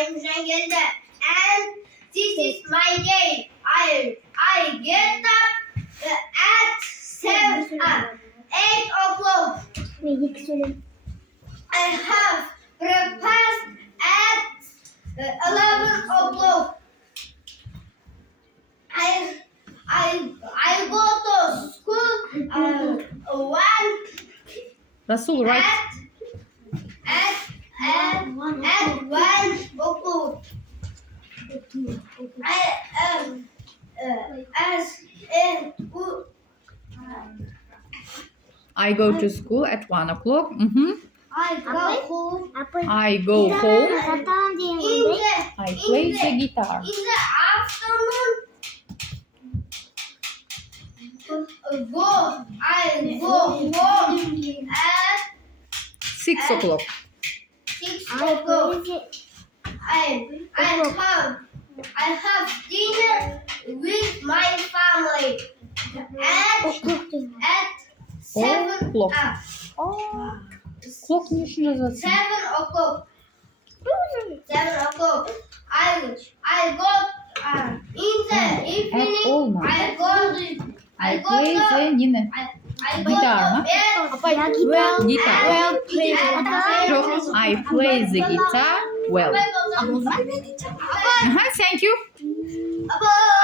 Ayımıza geldi. And this is my day. I get up at 8 o'clock. I have breakfast at 11 o'clock. I go to school one Rasul, right? at 1 o'clock. I go to school at 1 o'clock. Mhm. I go home. I go home. In I play the guitar. the afternoon, I go home at 6 o'clock. 6 o'clock. I have dinner with my family at 7 o'clock. Clock не очень называется. 7 o'clock. 7 o'clock. I go in the evening. olmaz. I I play the Nina. I go Guitar, to huh? bed. Guitar. Well, I play the guitar well. Thank you. Abba.